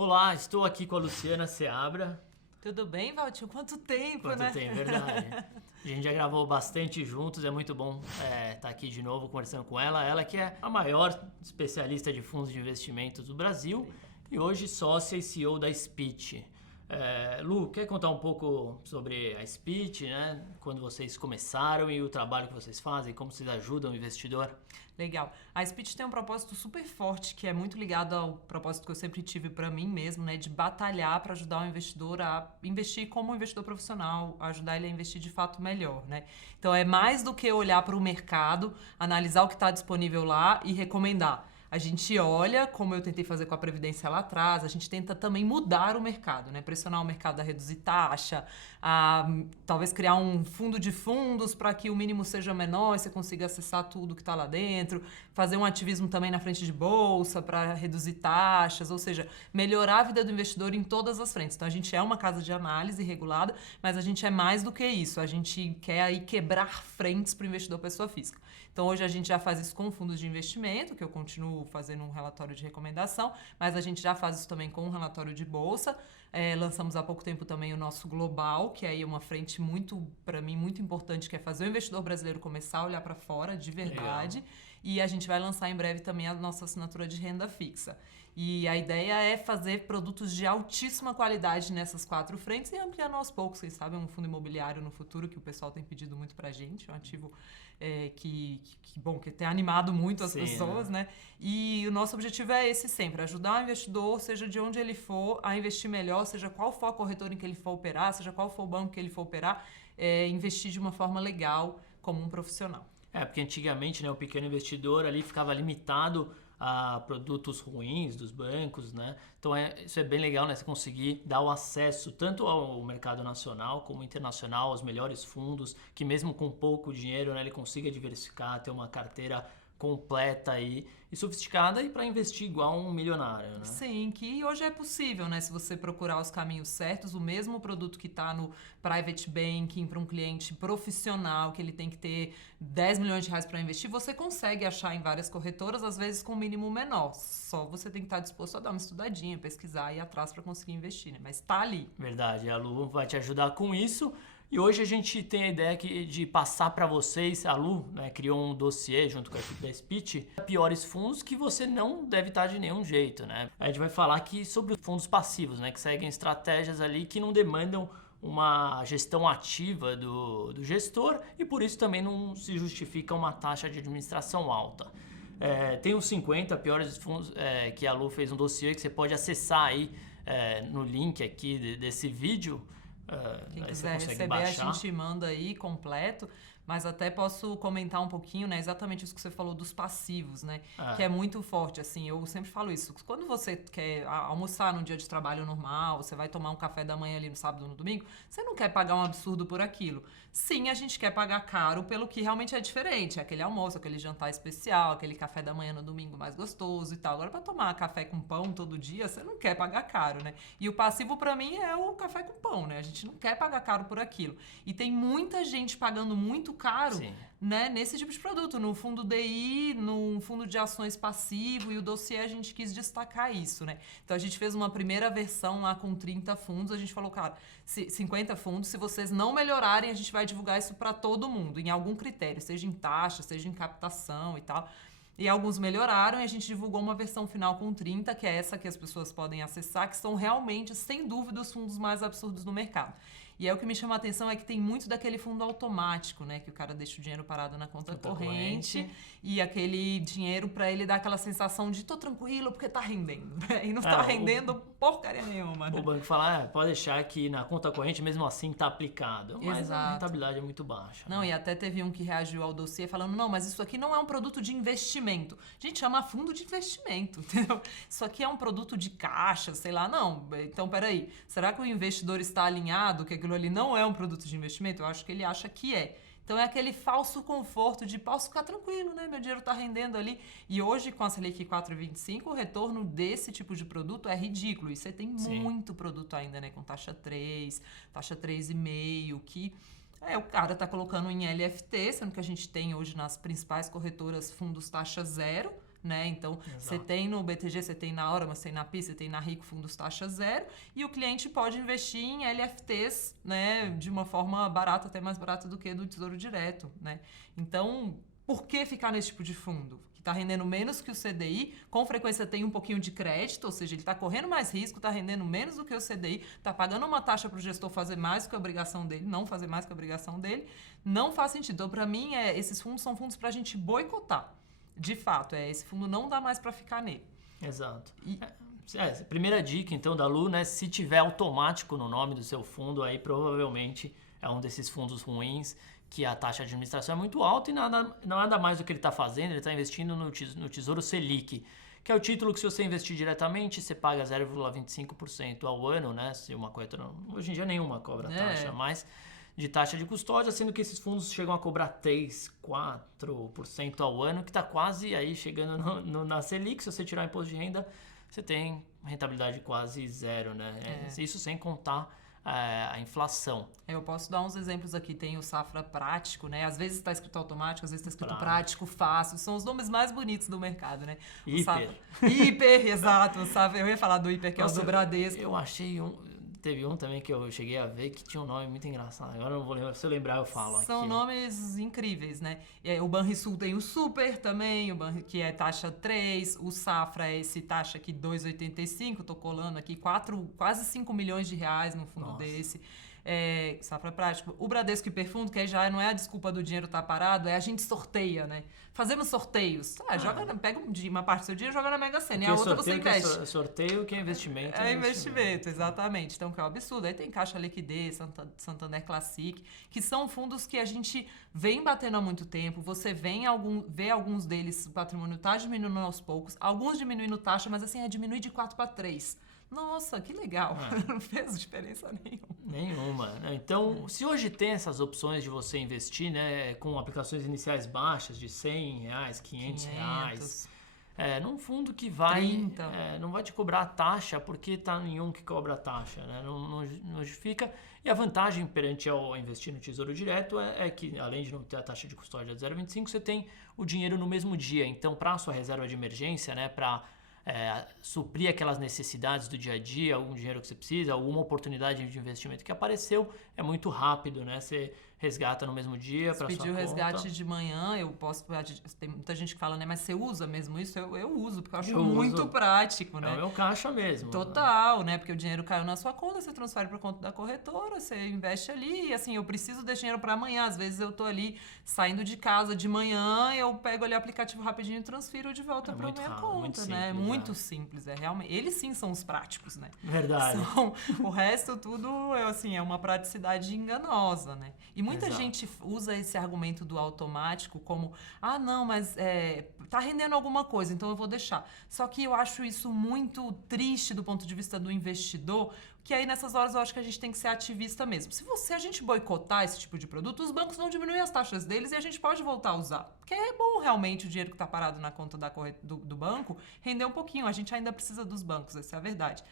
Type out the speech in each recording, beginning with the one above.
Olá, estou aqui com a Luciana Seabra. Tudo bem, Valtinho? Quanto tempo, né? Quanto tempo, verdade. A gente já gravou bastante juntos, é muito bom estar aqui de novo conversando com ela. Ela que é a maior especialista de fundos de investimentos do Brasil e hoje sócia e CEO da Spit. Lu, quer contar um pouco sobre a Spit, né? Quando vocês começaram e o trabalho que vocês fazem, como vocês ajudam o investidor? Legal. A Spit tem um propósito super forte, que é muito ligado ao propósito que eu sempre tive para mim mesmo, né? De batalhar para ajudar o investidor a investir como um investidor profissional, ajudar ele a investir de fato melhor, né? Então é mais do que olhar para o mercado, analisar o que está disponível lá e recomendar. A gente olha, como eu tentei fazer com a Previdência lá atrás, a gente tenta também mudar o mercado, né? Pressionar o mercado a reduzir taxa, a talvez criar um fundo de fundos para que o mínimo seja menor e você consiga acessar tudo que está lá dentro, fazer um ativismo também na frente de bolsa para reduzir taxas, ou seja, melhorar a vida do investidor em todas as frentes. Então a gente é uma casa de análise regulada, mas a gente é mais do que isso, a gente quer aí quebrar frentes para o investidor pessoa física. Então hoje a gente já faz isso com fundos de investimento, que eu continuo fazendo um relatório de recomendação, mas a gente já faz isso também com um relatório de bolsa. Lançamos há pouco tempo também o nosso Global, que aí é uma frente muito, para mim, muito importante, que é fazer o investidor brasileiro começar a olhar para fora de verdade. Legal. E a gente vai lançar em breve também a nossa assinatura de renda fixa. E a ideia é fazer produtos de altíssima qualidade nessas 4 frentes e ampliando aos poucos. Vocês sabem, um fundo imobiliário no futuro, que o pessoal tem pedido muito pra gente, um ativo que tem animado muito as pessoas, né? E o nosso objetivo é esse sempre, ajudar o investidor, seja de onde ele for, a investir melhor, seja qual for a corretora em que ele for operar, seja qual for o banco que ele for operar, investir de uma forma legal, como um profissional. Porque antigamente, né, o pequeno investidor ali ficava limitado a produtos ruins dos bancos, né? Então isso é bem legal, né? Você conseguir dar o acesso tanto ao mercado nacional como internacional, aos melhores fundos, que mesmo com pouco dinheiro, né, ele consiga diversificar, ter uma carteira completa aí e sofisticada e para investir igual um milionário, né? Sim, que hoje é possível, né? Se você procurar os caminhos certos, o mesmo produto que está no private banking para um cliente profissional, que ele tem que ter 10 milhões de reais para investir, você consegue achar em várias corretoras, às vezes com um mínimo menor. Só você tem que estar disposto a dar uma estudadinha, pesquisar e ir atrás para conseguir investir, né? Mas tá ali. Verdade, a Lu vai te ajudar com isso. E hoje a gente tem a ideia de passar para vocês, a Lu, né, criou um dossiê junto com a equipe da Spit, piores fundos que você não deve estar de nenhum jeito, né? A gente vai falar aqui sobre os fundos passivos, né, que seguem estratégias ali que não demandam uma gestão ativa do gestor e por isso também não se justifica uma taxa de administração alta. Tem os 50 piores fundos que a Lu fez um dossiê que você pode acessar aí no link aqui desse vídeo. Quem quiser receber, baixar. A gente manda aí completo, mas até posso comentar um pouquinho, né? Exatamente isso que você falou dos passivos, né? Que é muito forte, assim, eu sempre falo isso. Quando você quer almoçar num dia de trabalho normal, você vai tomar um café da manhã ali no sábado ou no domingo, você não quer pagar um absurdo por aquilo. Sim, a gente quer pagar caro pelo que realmente é diferente, aquele almoço, aquele jantar especial, aquele café da manhã no domingo mais gostoso e tal. Agora, para tomar café com pão todo dia, você não quer pagar caro, né? E o passivo, para mim, é o café com pão, né? A gente não quer pagar caro por aquilo. E tem muita gente pagando muito caro, né, nesse tipo de produto, no fundo DI, no fundo de ações passivo, e o dossiê a gente quis destacar isso, né? Então a gente fez uma primeira versão lá com 30 fundos, a gente falou, cara, 50 fundos, se vocês não melhorarem, a gente vai divulgar isso para todo mundo, em algum critério, seja em taxa, seja em captação e tal. E alguns melhoraram e a gente divulgou uma versão final com 30, que é essa que as pessoas podem acessar, que são realmente, sem dúvida, os fundos mais absurdos do mercado. E aí o que me chama a atenção é que tem muito daquele fundo automático, né? Que o cara deixa o dinheiro parado na conta corrente e aquele dinheiro para ele dar aquela sensação de tô tranquilo porque tá rendendo, né? E não tá rendendo porcaria nenhuma, né? O banco fala, pode deixar que na conta corrente mesmo assim tá aplicado, mas Exato. A rentabilidade é muito baixa. Não, e até teve um que reagiu ao dossiê falando, não, mas isso aqui não é um produto de investimento. Gente, chama fundo de investimento, entendeu? Isso aqui é um produto de caixa, sei lá, não. Então, peraí, será que o investidor está alinhado que aquilo ali não é um produto de investimento? Eu acho que ele acha que é. Então é aquele falso conforto de posso ficar tranquilo, né? Meu dinheiro está rendendo ali. E hoje, com a Selic 4,25, o retorno desse tipo de produto é ridículo. E você tem muito produto ainda, né? Com taxa 3, taxa 3,5, que o cara tá colocando em LFT, sendo que a gente tem hoje nas principais corretoras fundos taxa zero. né? Então, você tem no BTG, você tem na Hora, mas tem na PI, você tem na Rico fundos taxa zero, e o cliente pode investir em LFTs, né, de uma forma barata, até mais barata do que do Tesouro Direto, né? Então, por que ficar nesse tipo de fundo? Que está rendendo menos que o CDI, com frequência tem um pouquinho de crédito, ou seja, ele está correndo mais risco, está rendendo menos do que o CDI, está pagando uma taxa para o gestor fazer mais do que a obrigação dele, não fazer mais que a obrigação dele, não faz sentido. Então, para mim, esses fundos são fundos para a gente boicotar. De fato, esse fundo não dá mais para ficar nele. Exato. Primeira dica, então, da Lu, né? Se tiver automático no nome do seu fundo, aí provavelmente é um desses fundos ruins, que a taxa de administração é muito alta e nada mais do que ele está fazendo, ele está investindo no Tesouro Selic, que é o título que, se você investir diretamente, você paga 0,25% ao ano, né? Se uma corretora, hoje em dia nenhuma cobra taxa, mas de taxa de custódia, sendo que esses fundos chegam a cobrar 3, 4% ao ano, que está quase aí chegando na Selic. Se você tirar o imposto de renda, você tem rentabilidade quase zero, né? Isso sem contar a inflação. Eu posso dar uns exemplos aqui. Tem o Safra Prático, né? Às vezes está escrito automático, às vezes está escrito prático, fácil. São os nomes mais bonitos do mercado, né? Hiper, exato. O Safra, eu ia falar do Hiper, que é o do Bradesco. Eu achei teve um também que eu cheguei a ver que tinha um nome muito engraçado. Agora eu não vou lembrar. Se eu lembrar, eu falo. São aqui. Nomes incríveis, né? O Banrisul tem o Super também, que é taxa 3. O Safra é esse taxa aqui 2,85. Tô colando aqui quase 5 milhões de reais no fundo desse. Safra Prático. O Bradesco Hiperfundo, que aí já não é a desculpa do dinheiro estar parado, a gente sorteia, né? Fazemos sorteios. Pega uma parte do seu dinheiro e joga na Mega Sena. E a outra você investe. Sorteio que é investimento. É investimento, exatamente. Então, que é um absurdo. Aí tem Caixa Liquidez, Santander Classic, que são fundos que a gente vem batendo há muito tempo. Você vê alguns deles, o patrimônio está diminuindo aos poucos. Alguns diminuindo taxa, mas assim, diminui de 4 para 3. Nossa, que legal. Não fez diferença nenhuma. Então, se hoje tem essas opções de você investir, né, com aplicações iniciais baixas de R$100, R$500, num fundo que não vai te cobrar taxa, porque está em um que cobra taxa, né? Não justifica. E a vantagem perante ao investir no Tesouro Direto é que, além de não ter a taxa de custódia de 0,25, você tem o dinheiro no mesmo dia. Então, para a sua reserva de emergência, né, para suprir aquelas necessidades do dia a dia, algum dinheiro que você precisa, alguma oportunidade de investimento que apareceu, é muito rápido, né? Você resgata no mesmo dia para sua conta. Se pedir o resgate de manhã, eu posso... Tem muita gente que fala, né? Mas você usa mesmo isso? Eu uso, porque eu acho muito prático, né? É o meu caixa mesmo. Total, né? Porque o dinheiro caiu na sua conta, você transfere para a conta da corretora, você investe ali, e assim, eu preciso desse dinheiro para amanhã. Às vezes eu tô ali saindo de casa de manhã, eu pego ali o aplicativo rapidinho e transfiro de volta para minha conta, muito né? Simples, muito simples, realmente. Eles sim são os práticos, né? Verdade. O resto tudo, é uma praticidade enganosa, né? E muita gente usa esse argumento do automático como, não, mas tá rendendo alguma coisa, então eu vou deixar. Só que eu acho isso muito triste do ponto de vista do investidor, que aí nessas horas eu acho que a gente tem que ser ativista mesmo. Se a gente boicotar esse tipo de produto, os bancos vão diminuir as taxas deles e a gente pode voltar a usar. Porque é bom realmente o dinheiro que está parado na conta do banco render um pouquinho. A gente ainda precisa dos bancos, essa é a verdade.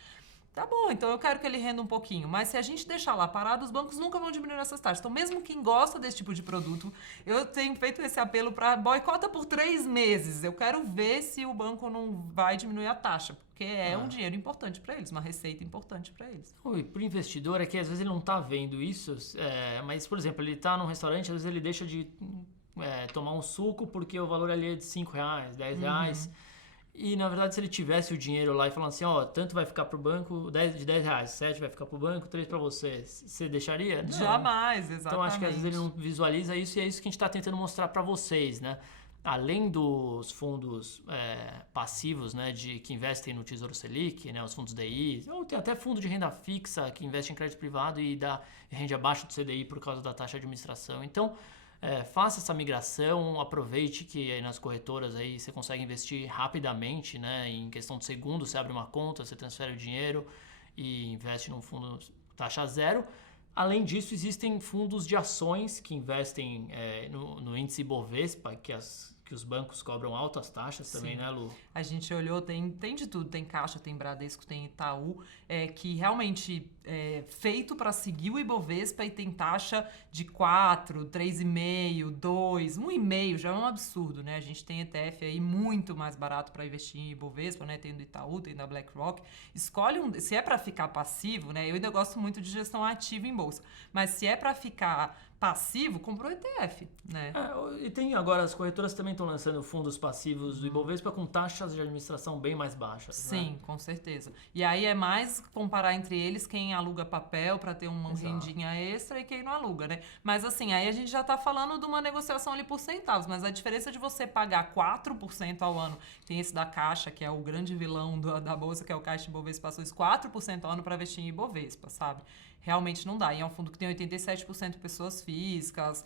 Tá bom, então eu quero que ele renda um pouquinho. Mas se a gente deixar lá parado, os bancos nunca vão diminuir essas taxas. Então, mesmo quem gosta desse tipo de produto, eu tenho feito esse apelo para boicota por 3 meses. Eu quero ver se o banco não vai diminuir a taxa. Porque é um dinheiro importante para eles, uma receita importante para eles. E para o investidor é que às vezes ele não está vendo isso, mas, por exemplo, ele está num restaurante, às vezes ele deixa de tomar um suco porque o valor ali é de R$5, R$10. E, na verdade, se ele tivesse o dinheiro lá e falando assim, tanto vai ficar pro banco, de R$10, 7 vai ficar pro banco, 3 para você, você deixaria? Não. Jamais, exatamente. Então, acho que às vezes ele não visualiza isso e é isso que a gente está tentando mostrar para vocês, né? Além dos fundos passivos, né, que investem no Tesouro Selic, né, os fundos DI, ou tem até fundo de renda fixa que investe em crédito privado e rende abaixo do CDI por causa da taxa de administração. Então, faça essa migração, aproveite que aí nas corretoras aí você consegue investir rapidamente, né? Em questão de segundos, você abre uma conta, você transfere o dinheiro e investe num fundo taxa zero. Além disso, existem fundos de ações que investem no índice Bovespa, que as que os bancos cobram altas taxas também, Sim. né, Lu? A gente olhou, tem de tudo, tem Caixa, tem Bradesco, tem Itaú, que realmente é feito para seguir o Ibovespa e tem taxa de 4, 3,5, 2, 1,5, já é um absurdo, né? A gente tem ETF aí muito mais barato para investir em Ibovespa, né? Tem do Itaú, tem da BlackRock. Escolhe se é para ficar passivo, né? Eu ainda gosto muito de gestão ativa em bolsa, mas se é para ficar passivo, comprou ETF, né? E tem agora, as corretoras também estão lançando fundos passivos do Ibovespa com taxas de administração bem mais baixas. Sim, né? com certeza. E aí é mais comparar entre eles quem aluga papel para ter uma Exato. rendinha extra e quem não aluga, né? Mas assim, aí a gente já tá falando de uma negociação ali por centavos, mas a diferença de você pagar 4% ao ano, tem esse da Caixa, que é o grande vilão da bolsa, que é o Caixa Ibovespa, passou isso 4% ao ano para investir em Ibovespa, sabe? Realmente não dá. E é um fundo que tem 87% pessoas físicas,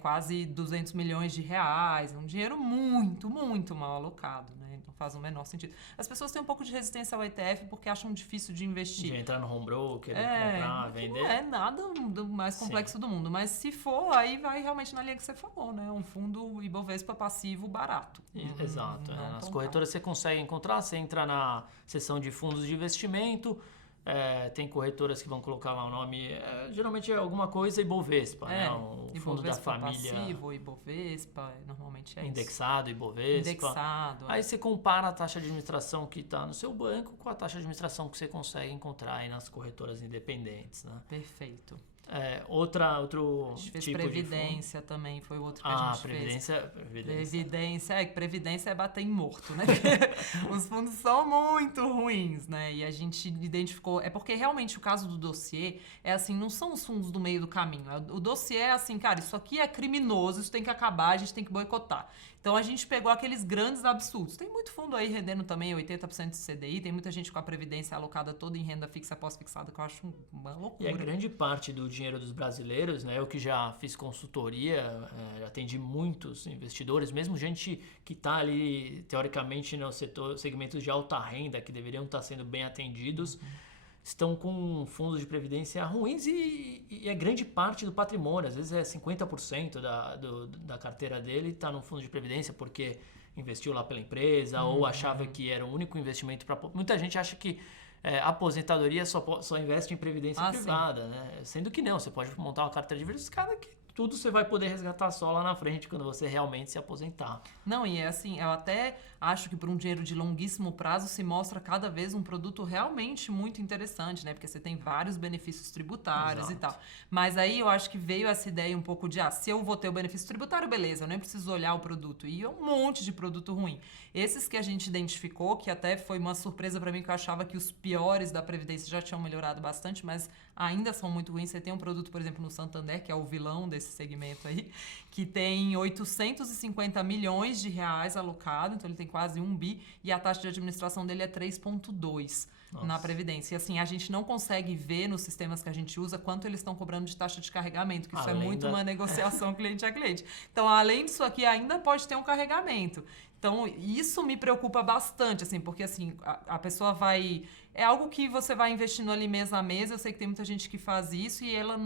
quase 200 milhões de reais, um dinheiro muito, muito mal alocado, né? Então faz o menor sentido. As pessoas têm um pouco de resistência ao ETF porque acham difícil de investir. De entrar no home broker, comprar, Que vender. não é nada do mais complexo do mundo, mas se for, aí vai realmente na linha que você falou, né? Um fundo Ibovespa passivo barato. Exato. Não Nas tão corretoras você consegue encontrar, você entra na seção de fundos de investimento, tem corretoras que vão colocar lá o nome, geralmente é alguma coisa Ibovespa, né? Um fundo da Ibovespa família passivo, Ibovespa, normalmente é indexado, isso. Ibovespa. Indexado. Aí você compara a taxa de administração que está no seu banco com a taxa de administração que você consegue encontrar aí nas corretoras independentes, né? Perfeito. Outro A gente fez tipo Previdência também, foi o outro que a gente Previdência. Previdência é bater em morto, né? Os fundos são muito ruins, né? E a gente identificou... É porque realmente o caso do dossiê é assim, não são os fundos do meio do caminho. O dossiê é assim, cara, isso aqui é criminoso, isso tem que acabar, a gente tem que boicotar. Então a gente pegou aqueles grandes absurdos. Tem muito fundo aí rendendo também 80% de CDI, tem muita gente com a Previdência alocada toda em renda fixa pós-fixada, que eu acho uma loucura. E a grande parte do dinheiro dos brasileiros, né? Eu que já fiz consultoria, atendi muitos investidores, mesmo gente que está ali, teoricamente, no segmentos de alta renda, que deveriam estar sendo bem atendidos, estão com fundos de previdência ruins e é grande parte do patrimônio, às vezes é 50% da carteira dele está no fundo de previdência porque investiu lá pela empresa ou achava que era o único investimento para... Muita gente acha que aposentadoria só investe em previdência privada, né? Sendo que não, você pode montar uma carteira diversificada que tudo você vai poder resgatar só lá na frente quando você realmente se aposentar. Não, e é assim, eu até acho que por um dinheiro de longuíssimo prazo se mostra cada vez um produto realmente muito interessante, né? Porque você tem vários benefícios tributários e tal. Mas aí eu acho que veio essa ideia um pouco de, se eu vou ter o benefício tributário, beleza, eu nem preciso olhar o produto. E é um monte de produto ruim. Esses que a gente identificou, que até foi uma surpresa para mim, que eu achava que os piores da Previdência já tinham melhorado bastante, mas ainda são muito ruins. Você tem um produto, por exemplo, no Santander, que é o vilão desse segmento aí, que tem 850 milhões de reais alocado, então ele tem quase 1 bi, e a taxa de administração dele é 3,2 na Previdência. E assim, a gente não consegue ver nos sistemas que a gente usa quanto eles estão cobrando de taxa de carregamento, que isso é muito uma negociação cliente a cliente. Então, além disso aqui, ainda pode ter um carregamento. Então, isso me preocupa bastante, assim, porque assim, a pessoa vai... É algo que você vai investindo ali mês a mês, eu sei que tem muita gente que faz isso e ela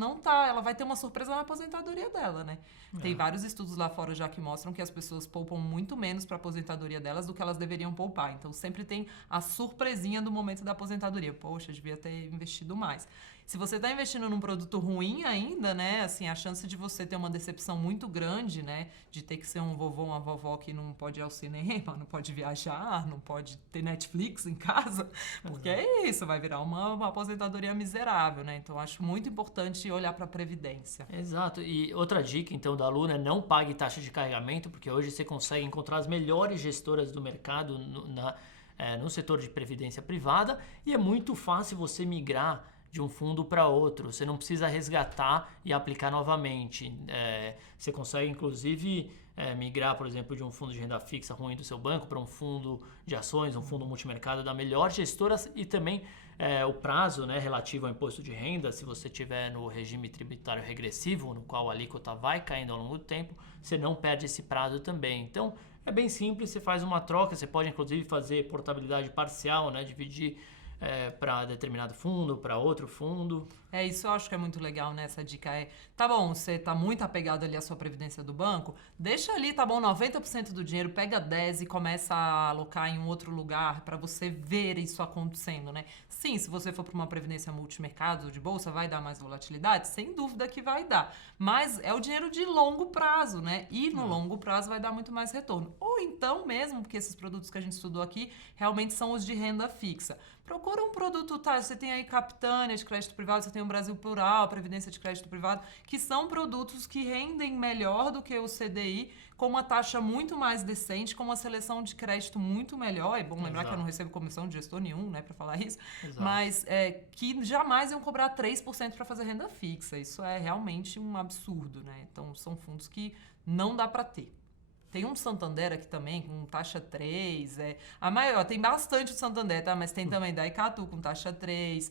vai ter uma surpresa na aposentadoria dela, né? Tem vários estudos lá fora já que mostram que as pessoas poupam muito menos para a aposentadoria delas do que elas deveriam poupar. Então, sempre tem a surpresinha do momento da aposentadoria. Poxa, eu devia ter investido mais. Se você está investindo num produto ruim ainda, né? Assim, a chance de você ter uma decepção muito grande, né? De ter que ser um vovô, uma vovó que não pode ir ao cinema, não pode viajar, não pode ter Netflix em casa, porque é isso, vai virar uma aposentadoria miserável, né? Então, acho muito importante olhar para a Previdência. Exato. E outra dica, então, da Lu, é não pague taxa de carregamento, porque hoje você consegue encontrar as melhores gestoras do mercado no setor de previdência privada e é muito fácil você migrar de um fundo para outro. Você não precisa resgatar e aplicar novamente. Você consegue, inclusive, migrar, por exemplo, de um fundo de renda fixa ruim do seu banco para um fundo de ações, um fundo multimercado da melhor gestora e também o prazo, né, relativo ao imposto de renda, se você tiver no regime tributário regressivo, no qual a alíquota vai caindo ao longo do tempo, você não perde esse prazo também. Então, é bem simples, você faz uma troca, você pode, inclusive, fazer portabilidade parcial, né, dividir para determinado fundo, para outro fundo. Isso eu acho que é muito legal, né? Essa dica tá bom, você tá muito apegado ali à sua previdência do banco, deixa ali, tá bom, 90% do dinheiro, pega 10 e começa a alocar em um outro lugar para você ver isso acontecendo, né? Sim, se você for para uma previdência multimercados ou de bolsa, vai dar mais volatilidade? Sem dúvida que vai dar. Mas é o dinheiro de longo prazo, né? E no longo prazo vai dar muito mais retorno. Ou então mesmo, porque esses produtos que a gente estudou aqui realmente são os de renda fixa. Procura um produto, tá? Você tem aí Capitânia de crédito privado, você tem o Brasil Plural, Previdência de crédito privado, que são produtos que rendem melhor do que o CDI, com uma taxa muito mais decente, com uma seleção de crédito muito melhor. É bom lembrar que eu não recebo comissão de gestor nenhum, né, para falar isso, mas que jamais iam cobrar 3% para fazer renda fixa. Isso é realmente um absurdo, né? Então, são fundos que não dá para ter. Tem um Santander aqui também, com taxa 3. A maior, tem bastante o Santander, tá? Mas tem também da Icatu com taxa 3.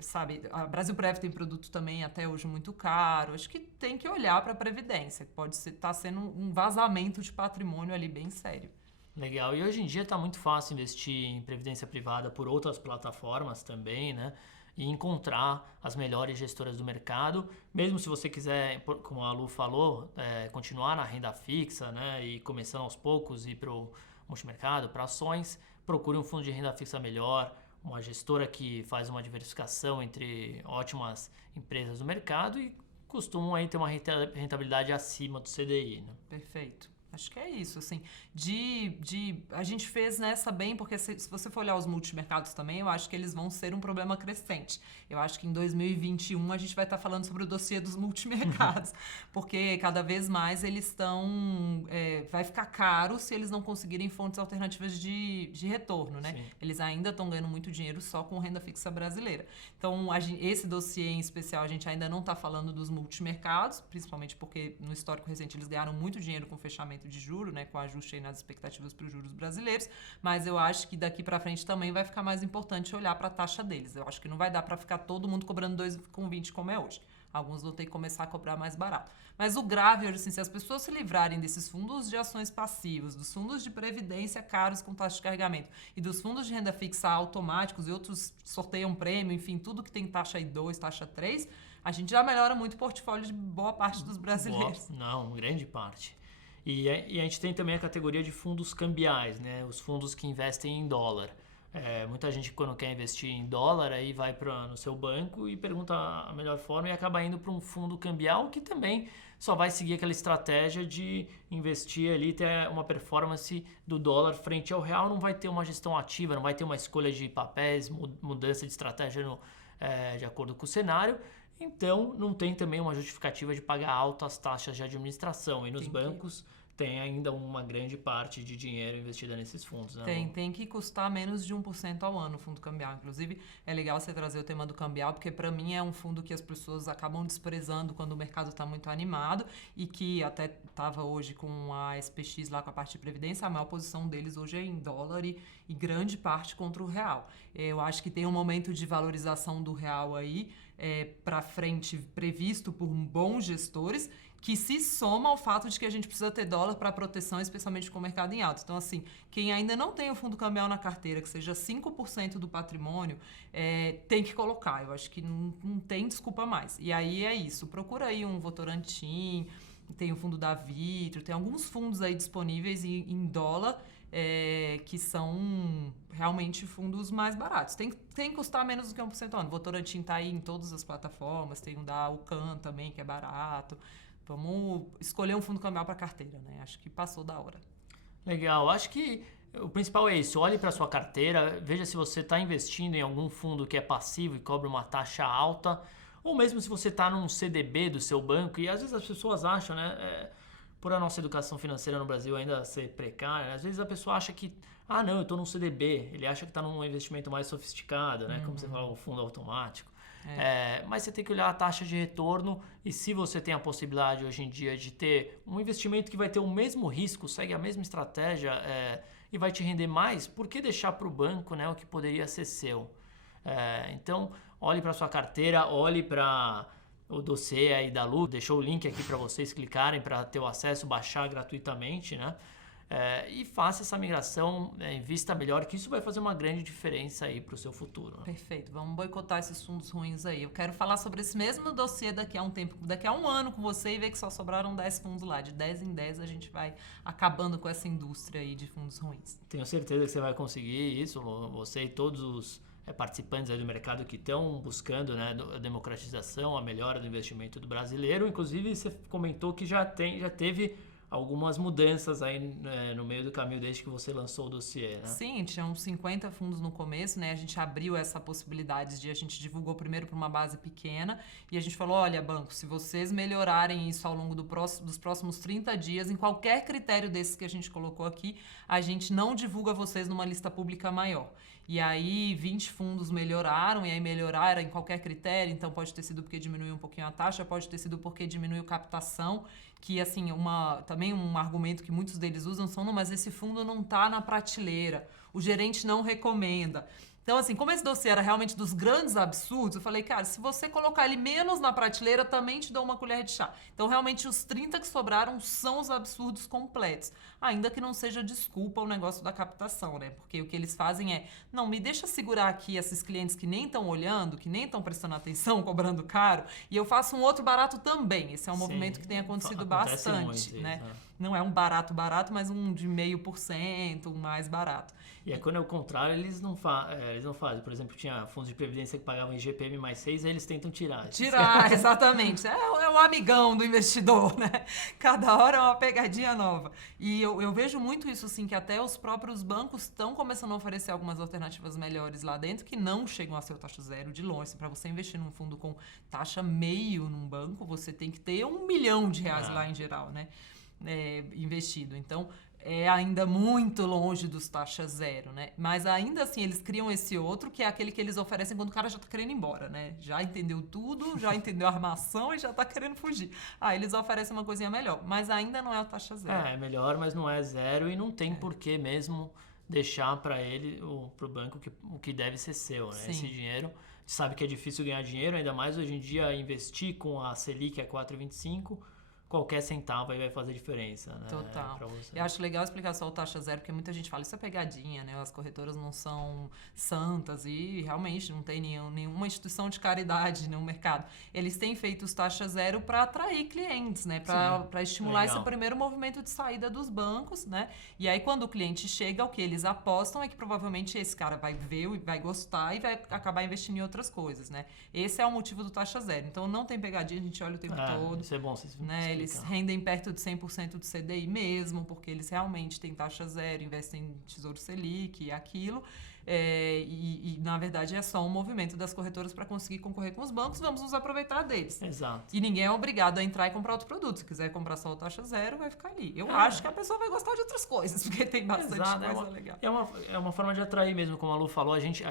Sabe, a Brasil Prev tem produto também até hoje muito caro. Acho que tem que olhar para a Previdência. Pode estar sendo um vazamento de patrimônio ali bem sério. Legal. E hoje em dia está muito fácil investir em previdência privada por outras plataformas também, né? E encontrar as melhores gestoras do mercado, mesmo se você quiser, como a Lu falou, continuar na renda fixa, né, e começando aos poucos ir para o multimercado, para ações, procure um fundo de renda fixa melhor, uma gestora que faz uma diversificação entre ótimas empresas do mercado e costumam aí ter uma rentabilidade acima do CDI. Né? Perfeito. Acho que é isso, assim, a gente fez nessa bem, porque se você for olhar os multimercados também, eu acho que eles vão ser um problema crescente. Eu acho que em 2021 a gente vai estar falando sobre o dossiê dos multimercados, porque cada vez mais eles estão, vai ficar caro se eles não conseguirem fontes alternativas de retorno, né? Sim. Eles ainda estão ganhando muito dinheiro só com renda fixa brasileira. Então, esse dossiê em especial, a gente ainda não está falando dos multimercados, principalmente porque no histórico recente eles ganharam muito dinheiro com o fechamento de juros, né, com ajuste aí nas expectativas para os juros brasileiros, mas eu acho que daqui para frente também vai ficar mais importante olhar para a taxa deles. Eu acho que não vai dar para ficar todo mundo cobrando 2,20 como é hoje. Alguns vão ter que começar a cobrar mais barato. Mas o grave hoje, assim, se as pessoas se livrarem desses fundos de ações passivos, dos fundos de previdência caros com taxa de carregamento e dos fundos de renda fixa automáticos e outros sorteiam prêmio, enfim, tudo que tem taxa 2, taxa 3, a gente já melhora muito o portfólio de boa parte dos brasileiros. Não, grande parte. E a gente tem também a categoria de fundos cambiais, né? Os fundos que investem em dólar. Muita gente, quando quer investir em dólar, aí vai no seu banco e pergunta a melhor forma e acaba indo para um fundo cambial que também só vai seguir aquela estratégia de investir ali, ter uma performance do dólar frente ao real, não vai ter uma gestão ativa, não vai ter uma escolha de papéis, mudança de estratégia de acordo com o cenário. Então, não tem também uma justificativa de pagar altas taxas de administração. E nos bancos tem ainda uma grande parte de dinheiro investida nesses fundos. Né? Tem que custar menos de 1% ao ano o fundo cambial. Inclusive, é legal você trazer o tema do cambial, porque para mim é um fundo que as pessoas acabam desprezando quando o mercado está muito animado e que até estava hoje com a SPX lá com a parte de previdência, a maior posição deles hoje é em dólar e grande parte contra o real. Eu acho que tem um momento de valorização do real aí para frente previsto por bons gestores, que se soma ao fato de que a gente precisa ter dólar para proteção, especialmente com o mercado em alta. Então, assim, quem ainda não tem o fundo cambial na carteira, que seja 5% do patrimônio, tem que colocar. Eu acho que não tem desculpa mais. E aí é isso. Procura aí um Votorantim, tem o fundo da Vitro, tem alguns fundos aí disponíveis em dólar, que são realmente fundos mais baratos. Tem que custar menos do que 1% ao ano. O Votorantim está aí em todas as plataformas, tem um da UCAN também, que é barato. Vamos escolher um fundo cambial para carteira, né? Acho que passou da hora. Legal. Acho que o principal é isso. Olhe para sua carteira, veja se você está investindo em algum fundo que é passivo e cobra uma taxa alta, ou mesmo se você está num CDB do seu banco. E às vezes as pessoas acham, né? Por a nossa educação financeira no Brasil ainda ser precária, às vezes a pessoa acha que, não, eu estou num CDB. Ele acha que está num investimento mais sofisticado, né? Como você fala, um fundo automático. Mas você tem que olhar a taxa de retorno e se você tem a possibilidade hoje em dia de ter um investimento que vai ter o mesmo risco, segue a mesma estratégia e vai te render mais, por que deixar para o banco, né, o que poderia ser seu? Então, olhe para sua carteira, olhe para o dossiê aí da Lu, deixou o link aqui para vocês clicarem para ter o acesso, baixar gratuitamente, né? e faça essa migração, invista melhor, que isso vai fazer uma grande diferença aí para o seu futuro. Perfeito, vamos boicotar esses fundos ruins aí. Eu quero falar sobre esse mesmo dossiê daqui a um ano com você e ver que só sobraram 10 fundos lá. De 10 em 10 a gente vai acabando com essa indústria aí de fundos ruins. Tenho certeza que você vai conseguir isso, você e todos os participantes aí do mercado que estão buscando, né, a democratização, a melhora do investimento do brasileiro. Inclusive, você comentou que já teve algumas mudanças aí, né, no meio do caminho desde que você lançou o dossiê, né? Sim, tinham 50 fundos no começo, né? A gente abriu essa possibilidade a gente divulgou primeiro para uma base pequena e a gente falou, olha, banco, se vocês melhorarem isso ao longo dos próximos 30 dias, em qualquer critério desses que a gente colocou aqui, a gente não divulga vocês numa lista pública maior. E aí 20 fundos melhoraram, e aí melhoraram em qualquer critério, então pode ter sido porque diminuiu um pouquinho a taxa, pode ter sido porque diminuiu captação, que assim, também um argumento que muitos deles usam são, não, mas esse fundo não está na prateleira, o gerente não recomenda. Então, assim, como esse dossiê era realmente dos grandes absurdos, eu falei, cara, se você colocar ele menos na prateleira, também te dou uma colher de chá. Então, realmente, os 30 que sobraram são os absurdos completos. Ainda que não seja desculpa o negócio da captação, né? Porque o que eles fazem é, não, me deixa segurar aqui esses clientes que nem estão olhando, que nem estão prestando atenção, cobrando caro, e eu faço um outro barato também. Esse é um movimento que tem acontecido bastante, né? Não é um barato, mas um de 0,5%, um mais barato. E quando é o contrário, eles não fazem. Por exemplo, tinha fundos de previdência que pagavam IGPM mais 6, aí eles tentam tirar. Tirar, exatamente. É o amigão do investidor, né? Cada hora é uma pegadinha nova. E eu vejo muito isso, assim, que até os próprios bancos estão começando a oferecer algumas alternativas melhores lá dentro, que não chegam a ser o taxa zero de longe. Para você investir num fundo com taxa meio num banco, você tem que ter R$1 milhão lá em geral, né? Investido. Então, é ainda muito longe dos taxas zero, né? Mas ainda assim, eles criam esse outro, que é aquele que eles oferecem quando o cara já tá querendo ir embora, né? Já entendeu tudo, já entendeu a armação e já tá querendo fugir. Eles oferecem uma coisinha melhor, mas ainda não é o taxa zero. É melhor, mas não é zero e não tem porquê mesmo deixar para ele, pro banco, o que deve ser seu, né? Sim. Esse dinheiro, a gente sabe que é difícil ganhar dinheiro, ainda mais hoje em dia investir com a Selic a 4,25%, qualquer centavo aí vai fazer diferença, né? Total. Pra você. Eu acho legal explicar só o taxa zero, porque muita gente fala, isso é pegadinha, né? As corretoras não são santas e realmente não tem nenhuma instituição de caridade no mercado. Eles têm feito os taxa zero para atrair clientes, né? Para estimular esse primeiro movimento de saída dos bancos, né? E aí quando o cliente chega, o que eles apostam é que provavelmente esse cara vai ver, vai gostar e vai acabar investindo em outras coisas, né? Esse é o motivo do taxa zero. Então não tem pegadinha, a gente olha o tempo todo. Isso é bom vocês né? Eles rendem perto de 100% do CDI mesmo, porque eles realmente têm taxa zero, investem em Tesouro Selic e aquilo. Na verdade, é só um movimento das corretoras para conseguir concorrer com os bancos. Vamos nos aproveitar deles. Exato. E ninguém é obrigado a entrar e comprar outro produto. Se quiser comprar só o taxa zero, vai ficar ali. Eu acho que a pessoa vai gostar de outras coisas, porque tem bastante coisa legal. É uma forma de atrair mesmo, como a Lu falou, a gente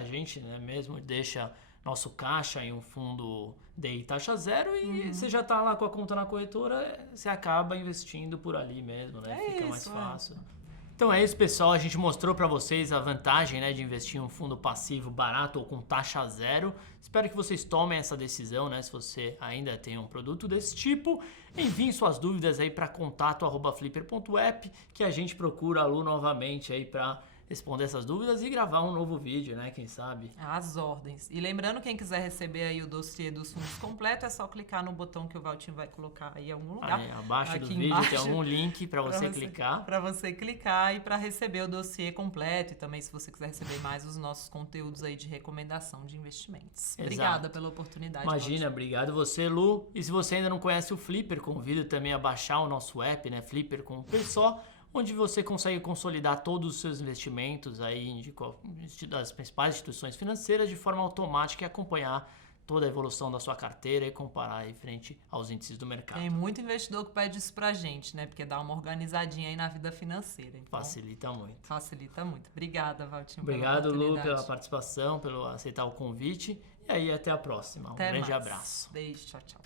né, mesmo deixa nosso caixa em um fundo DI taxa zero e você já está lá com a conta na corretora, você acaba investindo por ali mesmo, né? Fica mais fácil. Então é isso, pessoal. A gente mostrou para vocês a vantagem, né, de investir em um fundo passivo barato ou com taxa zero. Espero que vocês tomem essa decisão, né? Se você ainda tem um produto desse tipo, enviem suas dúvidas aí para contato@flipper.app, que a gente procura a Lu novamente aí para responder essas dúvidas e gravar um novo vídeo, né? Quem sabe? Às ordens. E lembrando, quem quiser receber aí o dossiê dos fundos completo, é só clicar no botão que o Valtinho vai colocar aí em algum lugar. Abaixo do vídeo tem algum link para você clicar. Para você clicar e para receber o dossiê completo. E também, se você quiser receber mais os nossos conteúdos aí de recomendação de investimentos. Exato. Obrigada pela oportunidade. Imagina, Valtinho. Obrigado você, Lu. E se você ainda não conhece o Flipper, convido também a baixar o nosso app, né? Flipper com P só, onde você consegue consolidar todos os seus investimentos aí das principais instituições financeiras de forma automática e acompanhar toda a evolução da sua carteira e comparar aí frente aos índices do mercado. Tem muito investidor que pede isso pra gente, né? Porque dá uma organizadinha aí na vida financeira. Então, facilita muito. Facilita muito. Obrigada, Valtinho. Obrigado, Lu, pela participação, pelo aceitar o convite. E aí, até a próxima. Um grande abraço. Beijo, tchau, tchau.